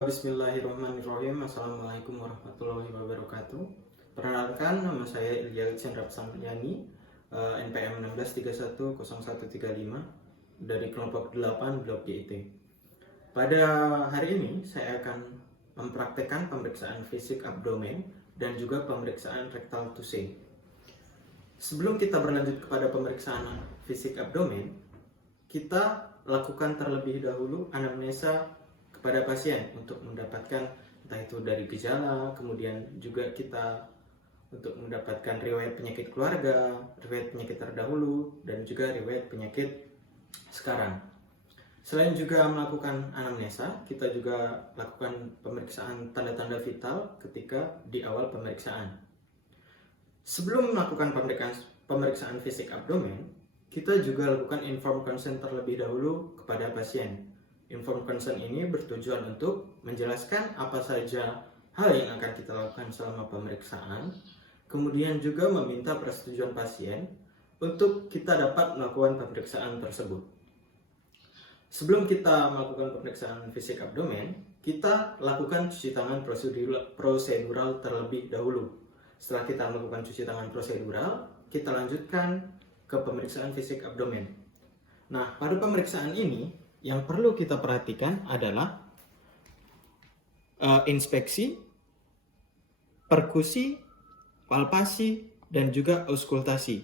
Bismillahirrahmanirrahim. Assalamualaikum warahmatullahi wabarakatuh. Perkenalkan, nama saya Ilya Chandra Samyani, NPM 16310135 dari kelompok 8 Blok GIT. Pada hari ini saya akan mempraktekkan pemeriksaan fisik abdomen dan juga pemeriksaan rectal touche. Sebelum kita berlanjut kepada pemeriksaan fisik abdomen, kita lakukan terlebih dahulu anamnesa kepada pasien untuk mendapatkan entah itu dari gejala, kemudian juga kita untuk mendapatkan riwayat penyakit keluarga, riwayat penyakit terdahulu, dan juga riwayat penyakit sekarang. Selain juga melakukan anamnesa, kita juga lakukan pemeriksaan tanda-tanda vital ketika di awal pemeriksaan. Sebelum melakukan pemeriksaan fisik abdomen, kita juga lakukan informed consent terlebih dahulu kepada pasien. Informed consent ini bertujuan untuk menjelaskan apa saja hal yang akan kita lakukan selama pemeriksaan, kemudian juga meminta persetujuan pasien untuk kita dapat melakukan pemeriksaan tersebut. Sebelum kita melakukan pemeriksaan fisik abdomen, kita lakukan cuci tangan prosedural terlebih dahulu. Setelah kita melakukan cuci tangan prosedural, kita lanjutkan ke pemeriksaan fisik abdomen. Nah, pada pemeriksaan ini yang perlu kita perhatikan adalah inspeksi, perkusi, palpasi, dan juga auskultasi.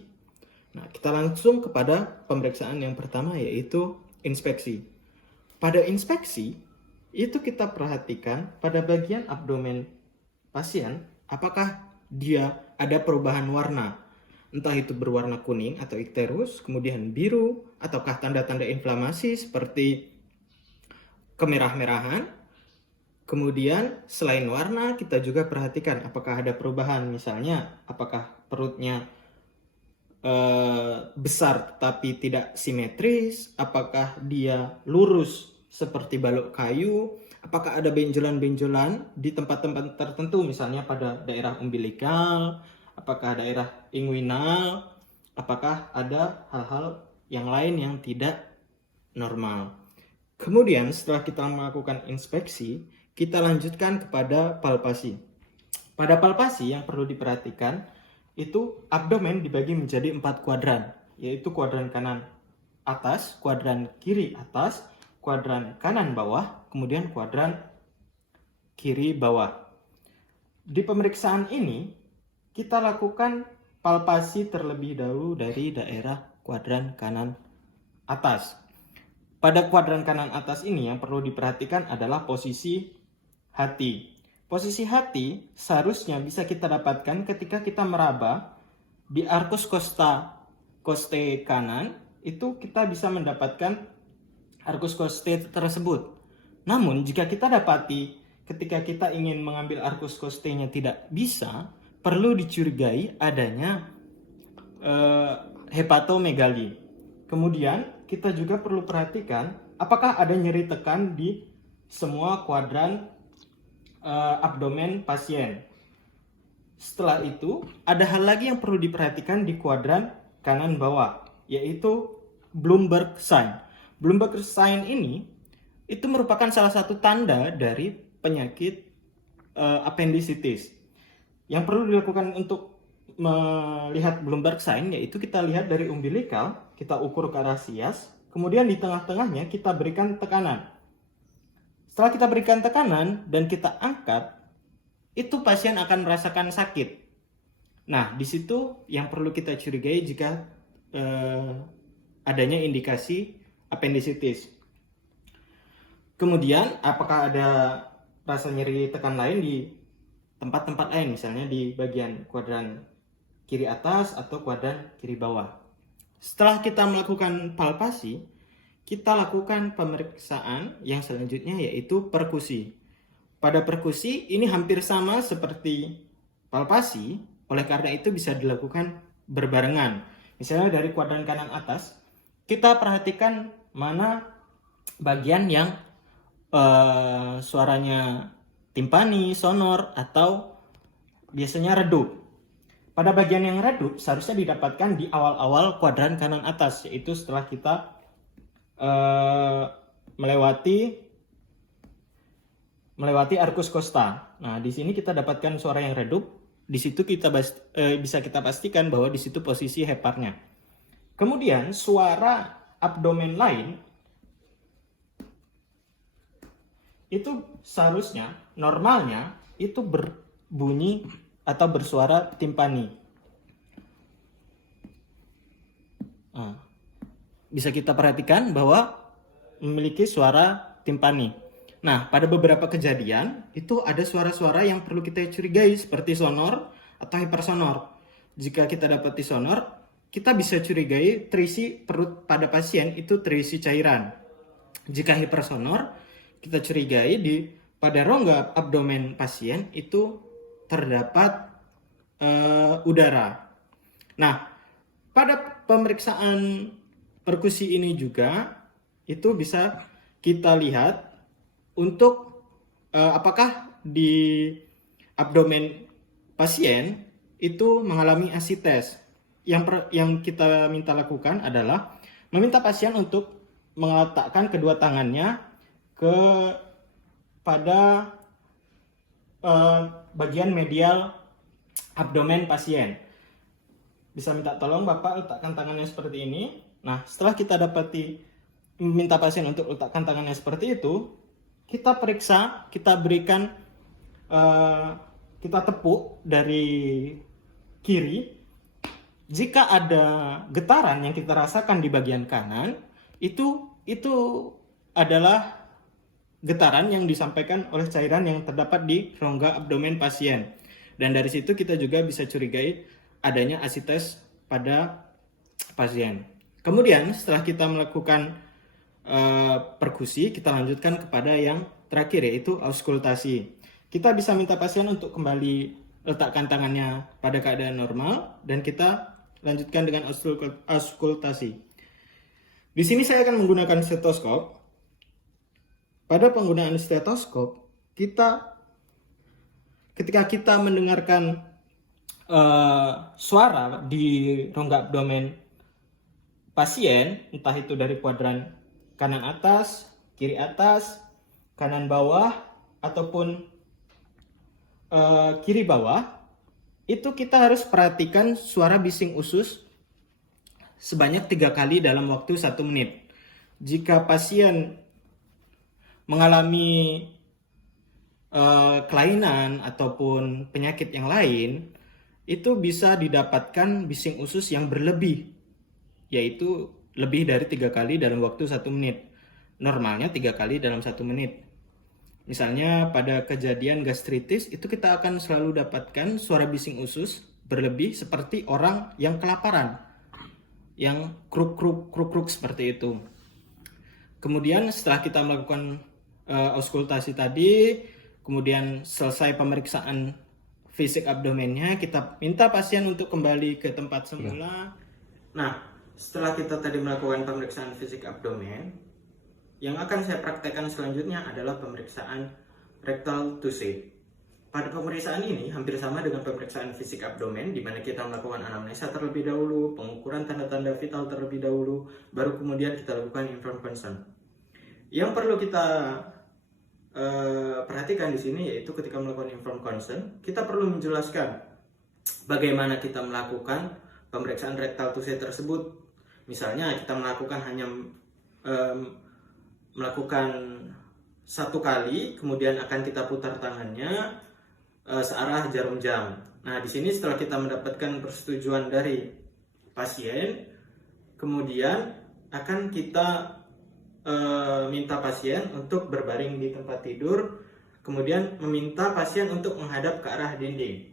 Nah, kita langsung kepada pemeriksaan yang pertama, yaitu inspeksi. Pada inspeksi, itu kita perhatikan pada bagian abdomen pasien, apakah dia ada perubahan warna, entah itu berwarna kuning atau ikterus, kemudian biru, ataukah tanda-tanda inflamasi seperti kemerah-merahan. Kemudian selain warna, kita juga perhatikan apakah ada perubahan, misalnya apakah perutnya besar tapi tidak simetris, apakah dia lurus seperti balok kayu, apakah ada benjolan-benjolan di tempat-tempat tertentu, misalnya pada daerah umbilikal, apakah daerah inguinal, apakah ada hal-hal yang lain yang tidak normal. Kemudian setelah kita melakukan inspeksi, kita lanjutkan kepada palpasi. Pada palpasi yang perlu diperhatikan, itu abdomen dibagi menjadi 4 kuadran, yaitu kuadran kanan atas, kuadran kiri atas, kuadran kanan bawah, kemudian kuadran kiri bawah. Di pemeriksaan ini, kita lakukan palpasi terlebih dahulu dari daerah kuadran kanan atas. Pada kuadran kanan atas ini yang perlu diperhatikan adalah posisi hati. Posisi hati seharusnya bisa kita dapatkan ketika kita meraba di arcus costae kanan, itu kita bisa mendapatkan arcus costae tersebut. Namun jika kita dapati ketika kita ingin mengambil arcus costae-nya tidak bisa, perlu dicurigai adanya hepatomegali. Kemudian kita juga perlu perhatikan apakah ada nyeri tekan di semua kuadran abdomen pasien. Setelah itu, ada hal lagi yang perlu diperhatikan di kuadran kanan bawah, yaitu Bloomberg sign. Bloomberg sign ini itu merupakan salah satu tanda dari penyakit appendicitis. Yang perlu dilakukan untuk melihat Bloomberg sign, yaitu kita lihat dari umbilikal, kita ukur ke arah sias, kemudian di tengah-tengahnya kita berikan tekanan. Setelah kita berikan tekanan dan kita angkat, itu pasien akan merasakan sakit. Nah, di situ yang perlu kita curigai jika adanya indikasi appendicitis. Kemudian, apakah ada rasa nyeri tekan lain di tempat-tempat lain, misalnya di bagian kuadran kiri atas atau kuadran kiri bawah. Setelah kita melakukan palpasi, kita lakukan pemeriksaan yang selanjutnya, yaitu perkusi. Pada perkusi ini hampir sama seperti palpasi, oleh karena itu bisa dilakukan berbarengan. Misalnya dari kuadran kanan atas, kita perhatikan mana bagian yang suaranya timpani, sonor, atau biasanya redup. Pada bagian yang redup seharusnya didapatkan di awal-awal kuadran kanan atas, yaitu setelah kita melewati melewati arcus costa. Nah, di sini kita dapatkan suara yang redup. Di situ kita bisa kita pastikan bahwa di situ posisi heparnya. Kemudian suara abdomen lain itu seharusnya normalnya itu berbunyi atau bersuara timpani. Nah, bisa kita perhatikan bahwa memiliki suara timpani. Nah, pada beberapa kejadian itu ada suara-suara yang perlu kita curigai seperti sonor atau hipersonor. Jika kita dapati sonor, kita bisa curigai terisi perut pada pasien itu terisi cairan. Jika hipersonor, kita curigai pada rongga abdomen pasien itu terdapat udara. Nah, pada pemeriksaan perkusi ini juga itu bisa kita lihat untuk apakah di abdomen pasien itu mengalami asites. Yang kita minta lakukan adalah meminta pasien untuk meletakkan kedua tangannya pada bagian medial abdomen pasien. Bisa minta tolong Bapak letakkan tangannya seperti ini. Nah, setelah kita minta pasien untuk letakkan tangannya seperti itu, kita periksa, kita berikan, kita tepuk dari kiri. Jika ada getaran yang kita rasakan di bagian kanan, itu adalah getaran yang disampaikan oleh cairan yang terdapat di rongga abdomen pasien. Dan dari situ kita juga bisa curigai adanya asites pada pasien. Kemudian setelah kita melakukan perkusi, kita lanjutkan kepada yang terakhir, yaitu auskultasi. Kita bisa minta pasien untuk kembali letakkan tangannya pada keadaan normal dan kita lanjutkan dengan auskultasi. Di sini saya akan menggunakan stetoskop. Pada penggunaan stetoskop, ketika kita mendengarkan suara di rongga abdomen pasien, entah itu dari kuadran kanan atas, kiri atas, kanan bawah, ataupun kiri bawah, itu kita harus perhatikan suara bising usus sebanyak 3 kali dalam waktu 1 menit. Jika pasien mengalami kelainan ataupun penyakit yang lain, itu bisa didapatkan bising usus yang berlebih, yaitu lebih dari 3 kali dalam waktu 1 menit. Normalnya 3 kali dalam 1 menit. Misalnya pada kejadian gastritis, itu kita akan selalu dapatkan suara bising usus berlebih seperti orang yang kelaparan, yang kruk-kruk seperti itu. Kemudian setelah kita melakukan auskultasi tadi, kemudian selesai pemeriksaan fisik abdomennya, kita minta pasien untuk kembali ke tempat semula. Nah, setelah kita tadi melakukan pemeriksaan fisik abdomen, yang akan saya praktekkan selanjutnya adalah pemeriksaan rectal touche. Pada pemeriksaan ini hampir sama dengan pemeriksaan fisik abdomen, di mana kita melakukan anamnesa terlebih dahulu, pengukuran tanda-tanda vital terlebih dahulu, baru kemudian kita lakukan informed consent. Yang perlu kita perhatikan di sini yaitu ketika melakukan informed consent, kita perlu menjelaskan bagaimana kita melakukan pemeriksaan rectal touche tersebut. Misalnya kita melakukan 1 kali, kemudian akan kita putar tangannya searah jarum jam. Nah, di sini setelah kita mendapatkan persetujuan dari pasien, kemudian akan kita minta pasien untuk berbaring di tempat tidur, kemudian meminta pasien untuk menghadap ke arah dinding.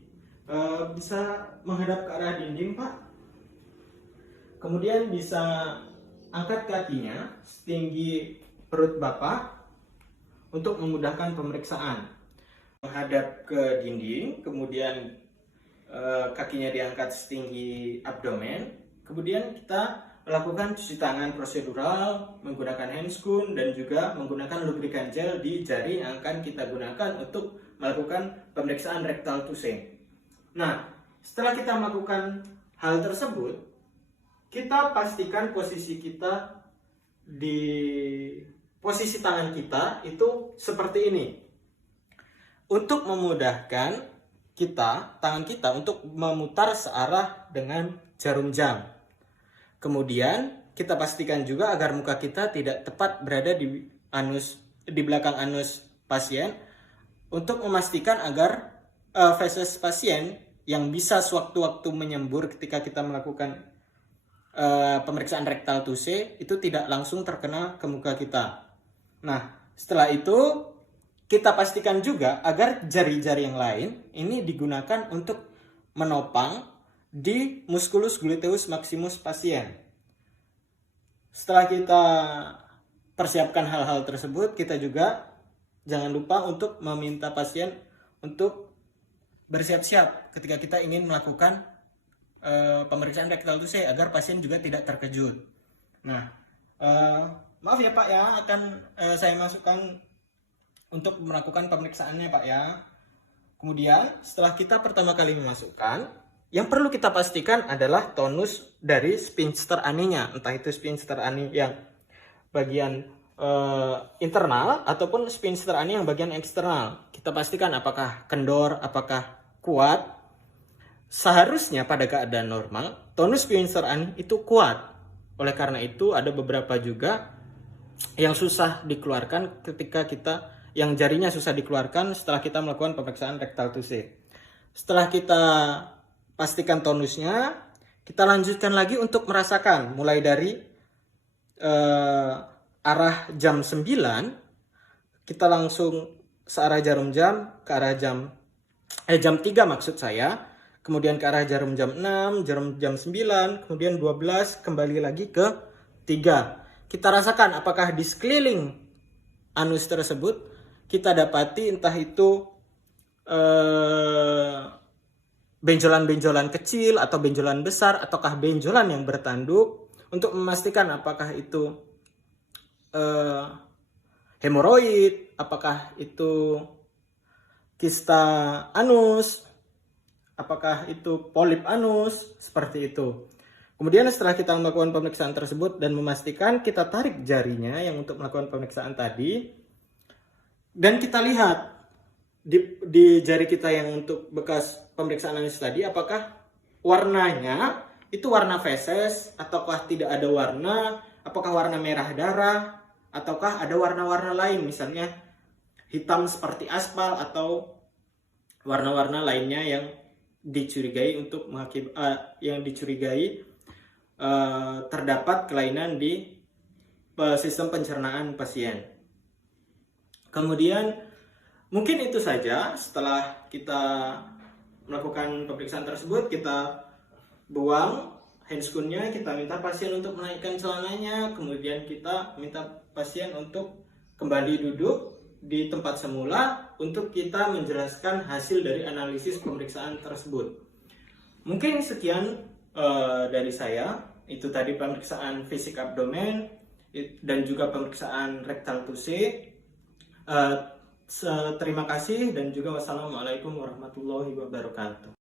Bisa menghadap ke arah dinding, Pak. Kemudian bisa angkat kakinya setinggi perut Bapak untuk memudahkan pemeriksaan. Menghadap ke dinding, kemudian kakinya diangkat setinggi abdomen, kemudian kita melakukan cuci tangan prosedural menggunakan handscoon dan juga menggunakan lubrikan gel di jari yang akan kita gunakan untuk melakukan pemeriksaan rectal touche. Nah, setelah kita melakukan hal tersebut, kita pastikan posisi kita di posisi tangan kita itu seperti ini. untuk memudahkan tangan kita untuk memutar searah dengan jarum jam. Kemudian kita pastikan juga agar muka kita tidak tepat berada di belakang anus pasien untuk memastikan agar feses pasien yang bisa sewaktu-waktu menyembur ketika kita melakukan pemeriksaan rektal tuse itu tidak langsung terkena ke muka kita. Nah, setelah itu kita pastikan juga agar jari-jari yang lain ini digunakan untuk menopang di musculus gluteus maximus pasien. Setelah kita persiapkan hal-hal tersebut, kita juga jangan lupa untuk meminta pasien untuk bersiap-siap ketika kita ingin melakukan pemeriksaan rektal tuse agar pasien juga tidak terkejut. Nah, maaf ya Pak ya, akan saya masukkan untuk melakukan pemeriksaannya Pak ya. Kemudian setelah kita pertama kali memasukkan, yang perlu kita pastikan adalah tonus dari sphincter aninya, entah itu sphincter ani yang bagian internal ataupun sphincter ani yang bagian eksternal. Kita pastikan apakah kendor, apakah kuat. Seharusnya pada keadaan normal, tonus sphincter ani itu kuat. Oleh karena itu ada beberapa juga yang susah dikeluarkan yang jarinya susah dikeluarkan setelah kita melakukan pemeriksaan rektal tuse. Setelah kita pastikan tonusnya, kita lanjutkan lagi untuk merasakan mulai dari arah jam 9, kita langsung searah jarum jam ke arah jam 3 maksud saya. Kemudian ke arah jarum jam 6, jarum jam 9, kemudian 12, kembali lagi ke 3. Kita rasakan apakah di sekeliling anus tersebut kita dapati entah itu benjolan-benjolan kecil atau benjolan besar ataukah benjolan yang bertanduk, untuk memastikan apakah itu hemoroid, apakah itu kista anus, apakah itu polip anus, seperti itu. Kemudian setelah kita melakukan pemeriksaan tersebut dan memastikan, kita tarik jarinya yang untuk melakukan pemeriksaan tadi, dan kita lihat di jari kita yang untuk bekas pemeriksaan anus tadi, apakah warnanya itu warna feses ataukah tidak ada warna, apakah warna merah darah ataukah ada warna-warna lain, misalnya hitam seperti aspal atau warna-warna lainnya yang dicurigai terdapat kelainan di sistem pencernaan pasien. Kemudian mungkin itu saja. Setelah kita melakukan pemeriksaan tersebut, kita buang handscoon-nya, kita minta pasien untuk menaikkan celananya, kemudian kita minta pasien untuk kembali duduk di tempat semula untuk kita menjelaskan hasil dari analisis pemeriksaan tersebut. Mungkin sekian dari saya. Itu tadi pemeriksaan fisik abdomen dan juga pemeriksaan rektal tuse. Terima kasih dan juga wassalamualaikum warahmatullahi wabarakatuh.